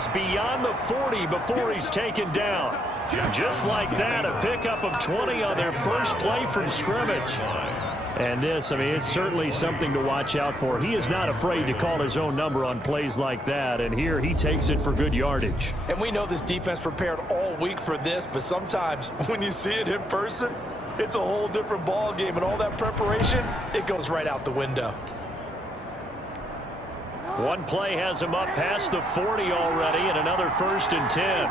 this beyond the 40 before he's taken down. Just like that, a pickup of 20 on their first play from scrimmage. And this, I mean, it's certainly something to watch out for. He is not afraid to call his own number on plays like that, and here he takes it for good yardage. And we know this defense prepared all week for this, but sometimes when you see it in person, it's a whole different ball game, and all that preparation, it goes right out the window. One play has him up past the 40 already, and another 1st and 10.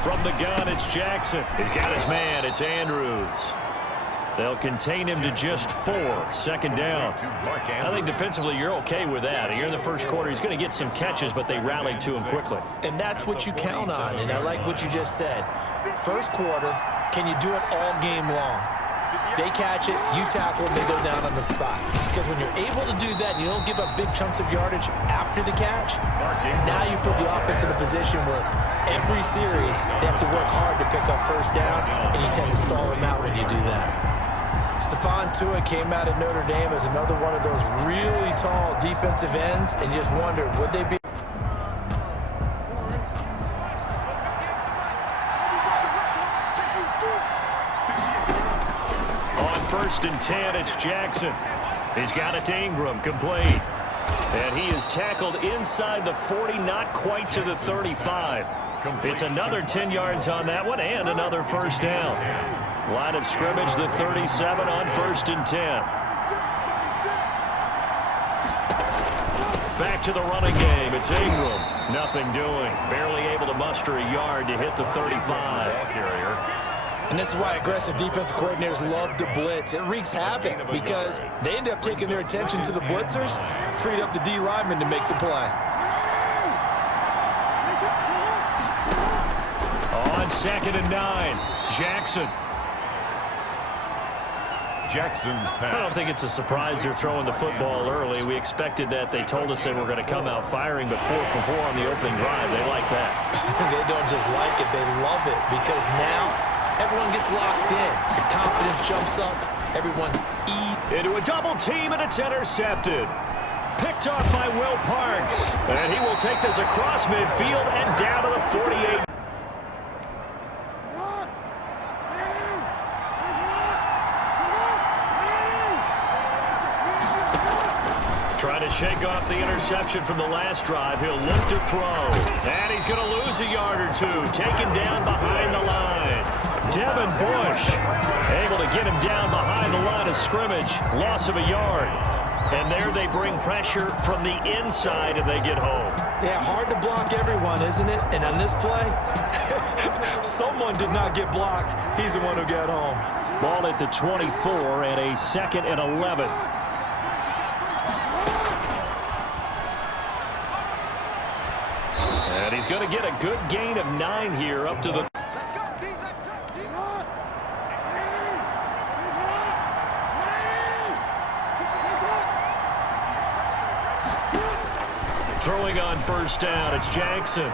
From the gun, it's Jackson. He's got his man. It's Andrews. They'll contain him to just 4. 2nd down. I think defensively you're okay with that. Here in the first quarter, he's going to get some catches, but they rallied to him quickly. And that's what you count on, and I like what you just said. First quarter, can you do it all game long? They catch it, you tackle them, they go down on the spot. Because when you're able to do that and you don't give up big chunks of yardage after the catch, now you put the offense in a position where every series they have to work hard to pick up first downs, and you tend to stall them out when you do that. Stephon Tuitt came out of Notre Dame as another one of those really tall defensive ends, and you just wondered, would they be? On 1st and 10, it's Jackson. He's got it to Ingram, complete. And he is tackled inside the 40, not quite to the 35. It's another 10 yards on that one and another 1st down. Line of scrimmage, the 37 on 1st and 10. Back to the running game. It's Ingram. Nothing doing. Barely able to muster a yard to hit the 35. And this is why aggressive defensive coordinators love to blitz. It wreaks havoc because they end up taking their attention to the blitzers, freed up the D lineman to make the play. On 2nd and 9, Jackson. Jackson's pass. I don't think it's a surprise they're throwing the football early. We expected that. They told us they were going to come out firing, but 4 for 4 on the opening drive. They like that. They don't just like it, they love it, because now everyone gets locked in. Your confidence jumps up. Everyone's into a double team, and it's intercepted. Picked off by Will Parks. And he will take this across midfield and down to the 48. Trying to shake off the interception from the last drive. He'll look to throw. And he's going to lose a yard or 2. Taken down behind the line. Devin Bush able to get him down behind the line of scrimmage. Loss of a yard. And there they bring pressure from the inside and they get home. Yeah, hard to block everyone, isn't it? And on this play, someone did not get blocked. He's the one who got home. Ball at the 24 and a 2nd and 11. And he's going to get a good gain of 9 here up to the... Throwing on 1st down, it's Jackson.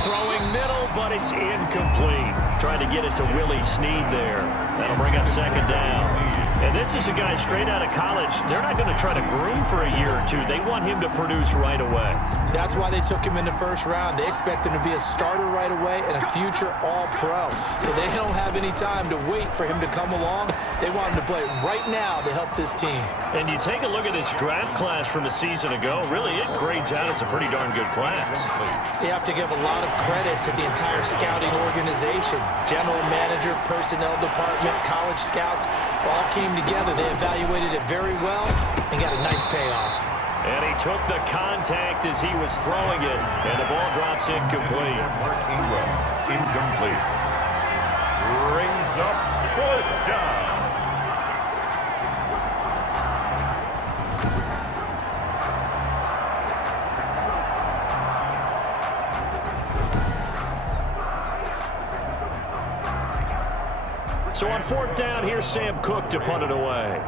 Throwing middle, but it's incomplete. Trying to get it to Willie Snead there. That'll bring up 2nd down. And this is a guy straight out of college. They're not going to try to groom for a year or 2. They want him to produce right away. That's why they took him in the 1st round. They expect him to be a starter right away and a future all-pro. So they don't have any time to wait for him to come along. They want him to play right now to help this team. And you take a look at this draft class from a season ago, really it grades out as a pretty darn good class. So you have to give a lot of credit to the entire scouting organization. General manager, personnel department, college scouts all came together. They evaluated it very well and got a nice payoff. And he took the contact as he was throwing it, and the ball drops incomplete. Ingram, incomplete. Brings up 4th down. So on 4th down, here's Sam Cook to punt it away.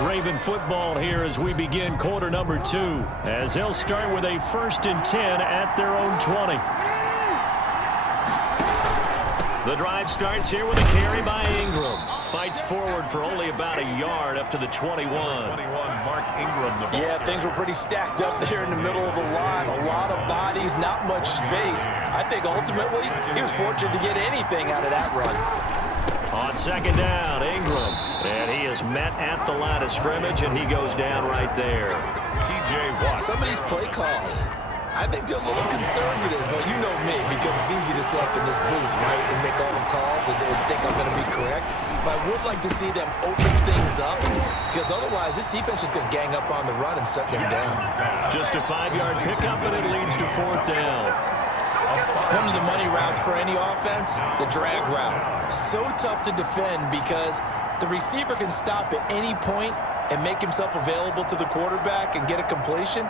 Raven football here as we begin quarter number 2, as they'll start with a 1st and 10 at their own 20. The drive starts here with a carry by Ingram. Fights forward for only about a yard up to the 21. Mark Ingram. Yeah, things were pretty stacked up there in the middle of the line. A lot of bodies, not much space. I think ultimately he was fortunate to get anything out of that run. On 2nd down, Ingram. And he is met at the line of scrimmage, and he goes down right there. TJ Watt. Some of these play calls, I think they're a little conservative, but you know me, because it's easy to sit up in this booth, right, and make all the calls and think I'm going to be correct. But I would like to see them open things up, because otherwise this defense is going to gang up on the run and shut them down. Just a 5-yard pickup, and it leads to 4th down. One of the money routes for any offense, the drag route. So tough to defend because the receiver can stop at any point and make himself available to the quarterback and get a completion.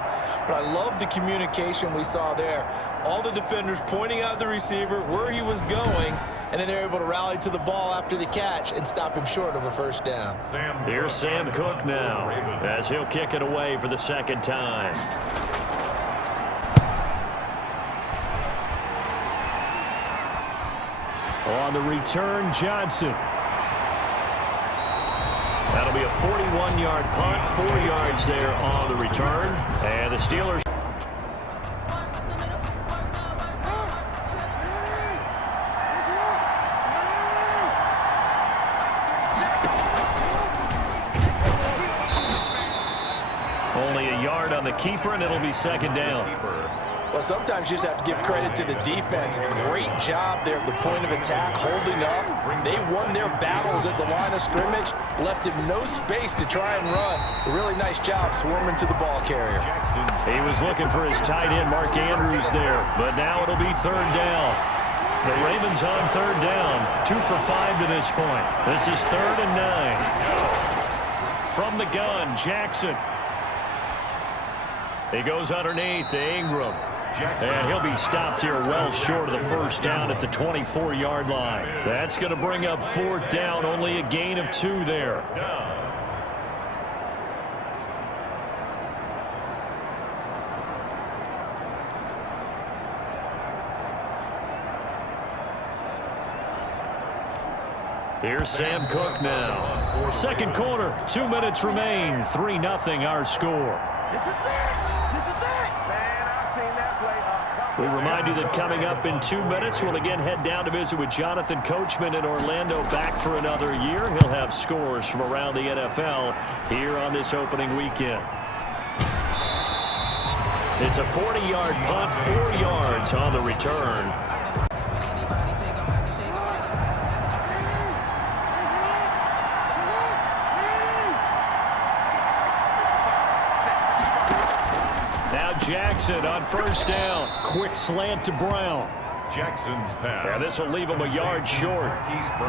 But I love the communication we saw there. All the defenders pointing out the receiver, where he was going, and then they're able to rally to the ball after the catch and stop him short of a 1st down. Here's Sam Cook now, as he'll kick it away for the 2nd time. On the return, Johnson. That'll be a 41-yard punt, 4 yards there on the return. And the Steelers. Only a yard on the keeper, and it'll be 2nd down. Well, sometimes you just have to give credit to the defense. Great job there at the point of attack, holding up. They won their battles at the line of scrimmage, left him no space to try and run. A really nice job swarming to the ball carrier. He was looking for his tight end, Mark Andrews, there, but now it'll be 3rd down. The Ravens on 3rd down, 2 for 5 to this point. This is 3rd and 9. From the gun, Jackson. He goes underneath to Ingram. And he'll be stopped here well short of the 1st down at the 24-yard line. That's going to bring up 4th down, only a gain of 2 there. Here's Sam Cook now. 2nd quarter, 2 minutes remain, 3-0 our score. This is it! This is it! Man, I've seen that play a couple. We remind you that coming up in 2 minutes, we'll again head down to visit with Jonathan Coachman in Orlando, back for another year. He'll have scores from around the NFL here on this opening weekend. It's a 40-yard punt, 4 yards on the return. Jackson on 1st down. Quick slant to Brown. Jackson's pass. Yeah, this will leave him a yard short.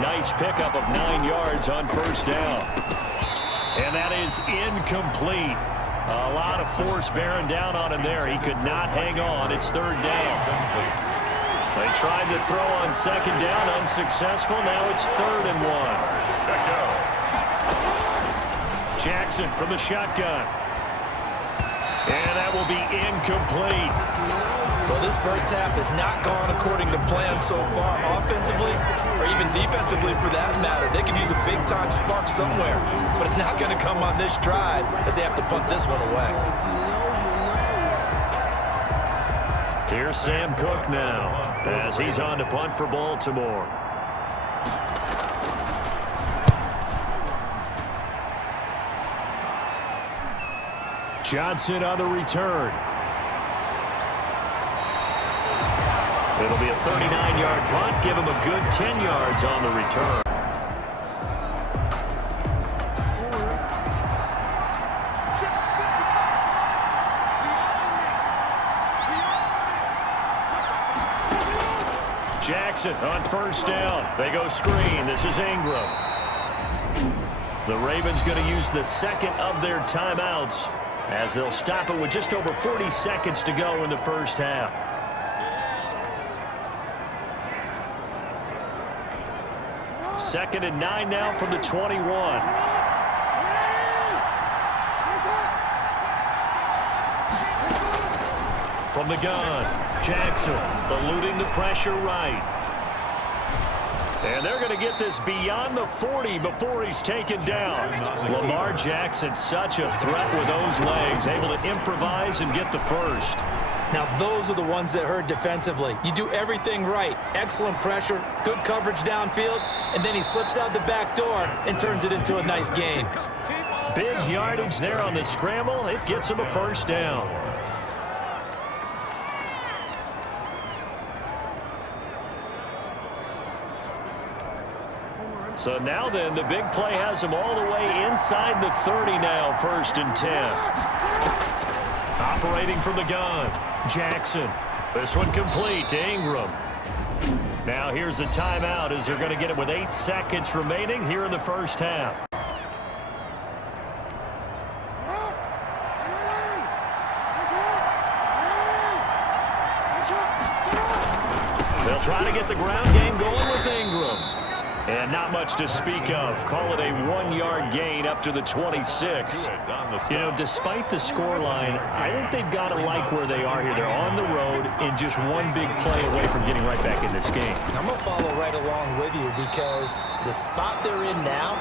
Nice pickup of 9 yards on 1st down. And that is incomplete. A lot of force bearing down on him there. He could not hang on. It's 3rd down. They tried to throw on 2nd down, unsuccessful. Now it's 3rd and 1. Jackson from the shotgun. And that will be incomplete. Well, this 1st half has not gone according to plan so far, offensively or even defensively for that matter. They could use a big-time spark somewhere, but it's not going to come on this drive as they have to punt this one away. Here's Sam Cook now as he's on to punt for Baltimore. Johnson on the return. It'll be a 39-yard punt. Give him a good 10 yards on the return. Jackson on 1st down. They go screen. This is Ingram. The Ravens going to use the 2nd of their timeouts, as they'll stop it with just over 40 seconds to go in the 1st half. Second and 9 now from the 21. From the gun, Jackson eluding the pressure right. And they're going to get this beyond the 40 before he's taken down. Lamar Jackson, such a threat with those legs, able to improvise and get the first. Now, those are the ones that hurt defensively. You do everything right. Excellent pressure, good coverage downfield, and then he slips out the back door and turns it into a nice gain. Big yardage there on the scramble. It gets him a first down. So now then, the big play has him all the way inside the 30 now, 1st and 10. Operating from the gun, Jackson. This one complete to Ingram. Now here's a timeout as they're going to get it with 8 seconds remaining here in the first half. They'll try to get the ground game going with Ingram. And not much to speak of. Call it a 1-yard gain up to the 26. You know, despite the scoreline, I think they've got to like where they are here. They're on the road and just one big play away from getting right back in this game. I'm going to follow right along with you because the spot they're in now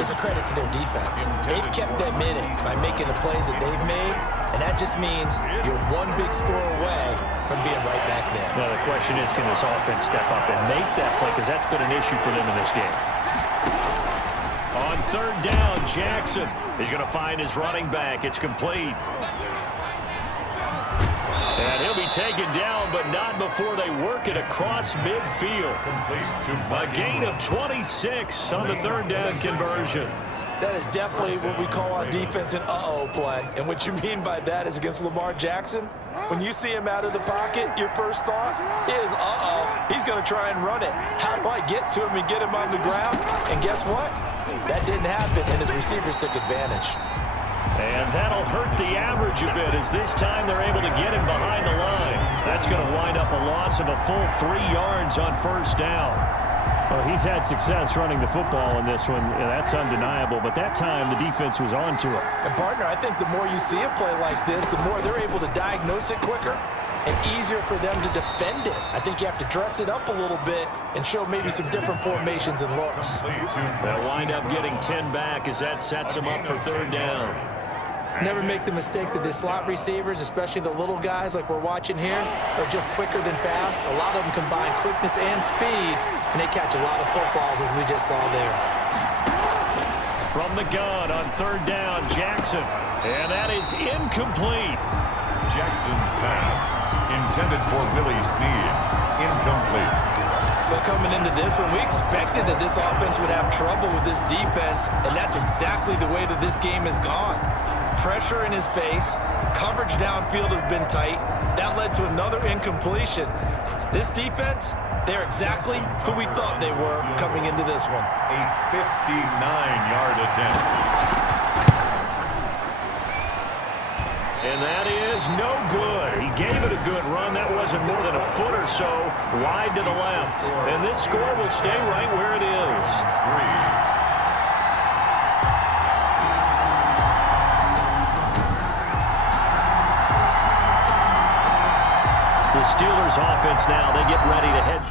is a credit to their defense. They've kept them in it by making the plays that they've made, and that just means you're one big score away from being right back there. Now the question is, can this offense step up and make that play? Because that's been an issue for them in this game. On 3rd down, Jackson is going to find his running back. It's complete. And he'll be taken down, but not before they work it across midfield. A gain of 26 on the 3rd down conversion. That is definitely what we call on defense an uh-oh play. And what you mean by that is against Lamar Jackson, when you see him out of the pocket, your first thought is, uh-oh, he's going to try and run it. How do I get to him and get him on the ground? And guess what? That didn't happen, and his receivers took advantage. And that'll hurt the average a bit as this time they're able to get him behind the line. That's going to wind up a loss of a full 3 yards on 1st down. Well, he's had success running the football in this one. Yeah, that's undeniable. But that time, the defense was on to it. And, partner, I think the more you see a play like this, the more they're able to diagnose it quicker and easier for them to defend it. I think you have to dress it up a little bit and show maybe some different formations and looks. They'll wind up getting 10 back as that sets them up for 3rd down. Never make the mistake that the slot receivers, especially the little guys like we're watching here, are just quicker than fast. A lot of them combine quickness and speed, and they catch a lot of footballs, as we just saw there. From the gun on 3rd down, Jackson. And that is incomplete. Jackson's pass intended for Willie Snead. Incomplete. Well, coming into this one, we expected that this offense would have trouble with this defense, and that's exactly the way that this game has gone. Pressure in his face, coverage downfield has been tight. That led to another incompletion. This defense, they're exactly who we thought they were coming into this one. A 59-yard attempt. And that is no good. He gave it a good run. That wasn't more than a foot or so wide to the left. And this score will stay right where it is. 3. The Steelers offense now, they get ready to head.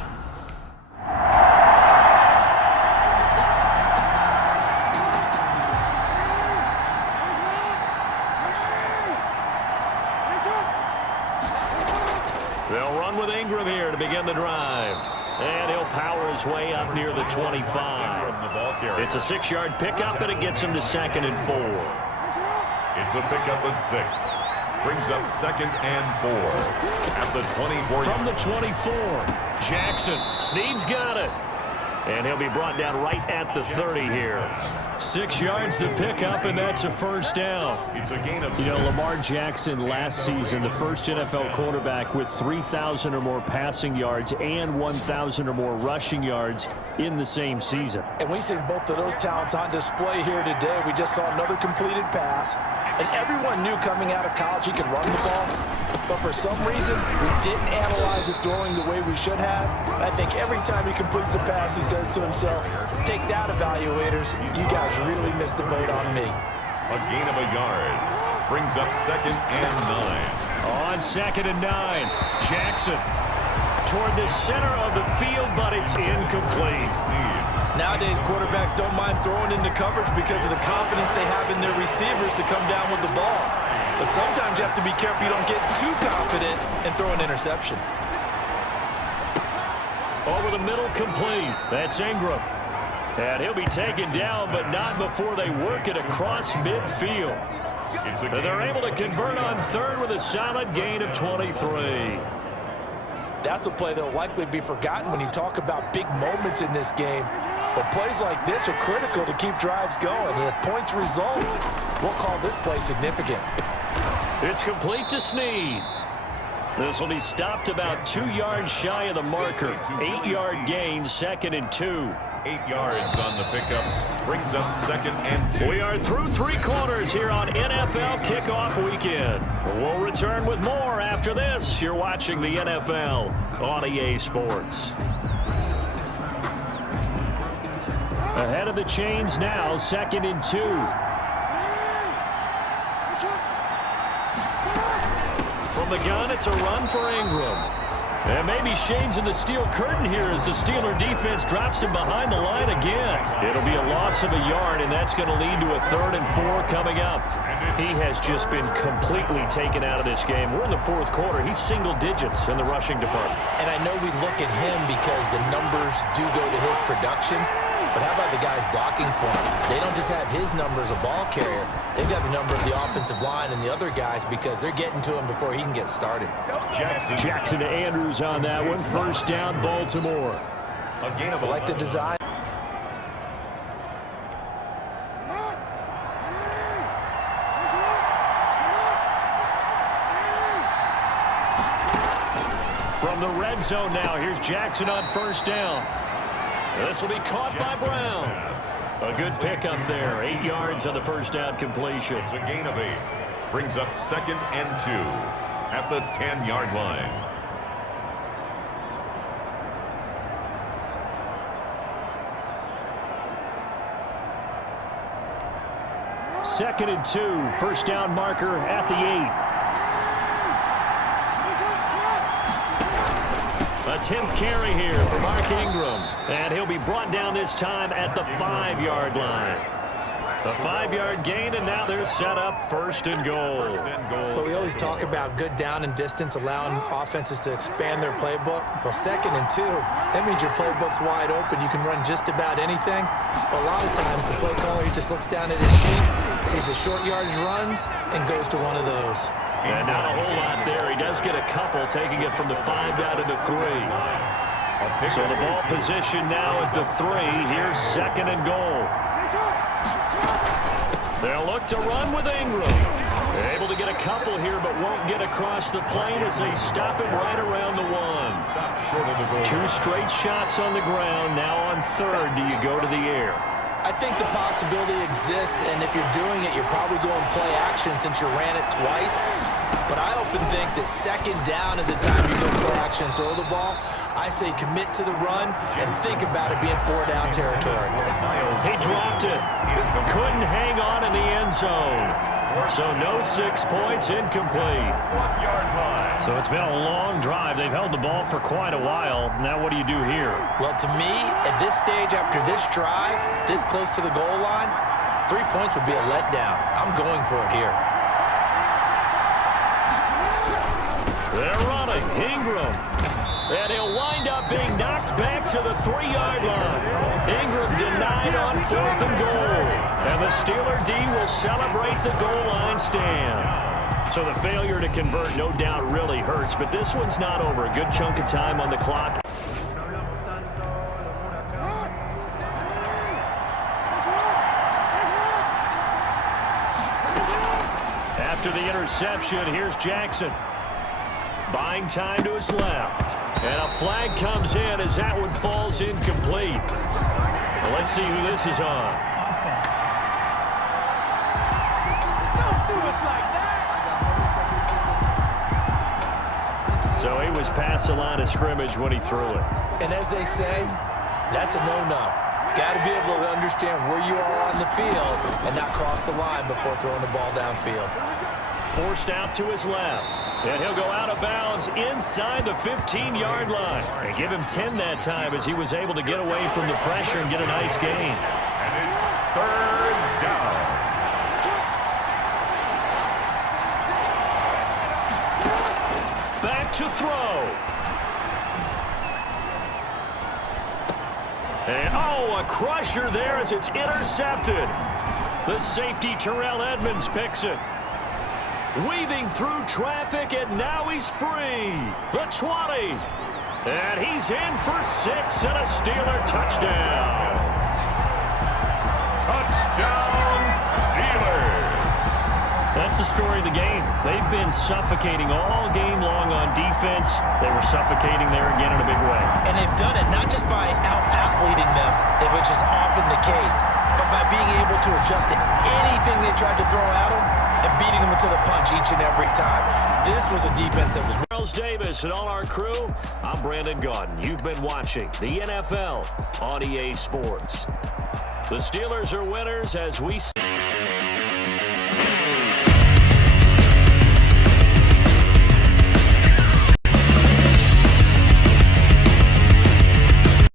They'll run with Ingram here to begin the drive. And he'll power his way up near the 25. It's a 6-yard pickup, and it gets him to 2nd and 4. It's a pickup of 6. Brings up 2nd and 4 at the 24. From the 24, Jackson. Snead's got it. And he'll be brought down right at the 30 here. 6 yards to pick up, and that's a 1st down. It's a gain of You know, Lamar Jackson last season, the first NFL quarterback with 3,000 or more passing yards and 1,000 or more rushing yards in the same season. And we've seen both of those talents on display here today. We just saw another completed pass. And everyone knew coming out of college he could run the ball. But for some reason, we didn't analyze it throwing the way we should have. And I think every time he completes a pass, he says to himself, take that, evaluators. You guys really missed the boat on me. a gain of a yard. Brings up 2nd and 9. On 2nd and 9, Jackson toward the center of the field, but it's incomplete. Nowadays, quarterbacks don't mind throwing into coverage because of the confidence they have in their receivers to come down with the ball. But sometimes you have to be careful you don't get too confident and throw an interception. Over the middle, complete. That's Ingram. And he'll be taken down, but not before they work it across midfield. And they're able to convert on 3rd with a solid gain of 23. That's a play that will likely be forgotten when you talk about big moments in this game. But plays like this are critical to keep drives going. And if points result, we'll call this play significant. It's complete to Snead. This will be stopped about 2 yards shy of the marker. 8-yard gain, 2nd and 2. 8 yards on the pickup. Brings up 2nd and 2. We are through 3 quarters here on NFL Kickoff Weekend. We'll return with more after this. You're watching the NFL on EA Sports. Ahead of the chains now, 2nd and 2. From the gun, it's a run for Ingram. And maybe shades in the steel curtain here as the Steeler defense drops him behind the line again. It'll be a loss of a yard, and that's going to lead to a 3rd and 4 coming up. He has just been completely taken out of this game. We're in the 4th quarter. He's single digits in the rushing department. And I know we look at him because the numbers do go to his production. But how about the guys blocking for him? They don't just have his number as a ball carrier. They've got the number of the offensive line and the other guys because they're getting to him before he can get started. Jackson to Andrews on that one. 1st down, Baltimore. I like the design. From the red zone now, here's Jackson on 1st down. This will be caught by Brown. A good pickup there. 8 yards on the 1st down completion. It's a gain of 8. Brings up 2nd and 2 at the 10-yard line. Second and 2. 1st down marker at the 8. A 10th carry here for Mark Ingram. And he'll be brought down this time at the 5-yard line. A 5-yard gain, and now they're set up 1st and goal. But we always talk about good down and distance, allowing offenses to expand their playbook. Well, 2nd and 2, that means your playbook's wide open. You can run just about anything. But a lot of times, the play caller, he just looks down at his sheet, sees the short yardage runs, and goes to one of those. And not a whole lot there. He does get a couple, taking it from the 5 down to the 3. So the ball position now at the 3. Here's 2nd and goal. They'll look to run with Ingram. They're able to get a couple here, but won't get across the plane as they stop him right around the 1. 2 straight shots on the ground. Now on 3rd, do you go to the air? I think the possibility exists, and if you're doing it, you're probably going play action since you ran it twice. But I often think that 2nd down is a time you go play action and throw the ball. I say commit to the run and think about it being 4-down territory. He dropped it. Couldn't hang on in the end zone. So no 6 points, incomplete. So it's been a long drive. They've held the ball for quite a while. Now what do you do here? Well, to me, at this stage after this drive, this close to the goal line, 3 points would be a letdown. I'm going for it here. They're running. Ingram. And he'll wind up being knocked back to the 3-yard line. Ingram denied on 4th and goal. And the Steeler D will celebrate the goal line stand. So the failure to convert no doubt really hurts, but this one's not over. A good chunk of time on the clock. After the interception, here's Jackson. Buying time to his left. And a flag comes in as that one falls incomplete. Well, let's see who this is on. Offense. Don't do us like that. So he was past the line of scrimmage when he threw it. And as they say, that's a no-no. Got to be able to understand where you are on the field and not cross the line before throwing the ball downfield. Forced out to his left. And he'll go out of bounds inside the 15-yard line. And give him 10 that time as he was able to get away from the pressure and get a nice gain. And it's third down. Back to throw. And, oh, a crusher there as it's intercepted. The safety, Terrell Edmonds, picks it. Weaving through traffic, and now he's free. The 20. And he's in for 6 and a Steeler touchdown. Touchdown, Steelers. That's the story of the game. They've been suffocating all game long on defense. They were suffocating there again in a big way. And they've done it not just by out-athleting them, which is often the case, but by being able to adjust to anything they tried to throw at them and beating them into the punch each and every time. This was a defense that was... Charles Davis and all our crew, I'm Brandon Gaudin. You've been watching the NFL on EA Sports. The Steelers are winners as we...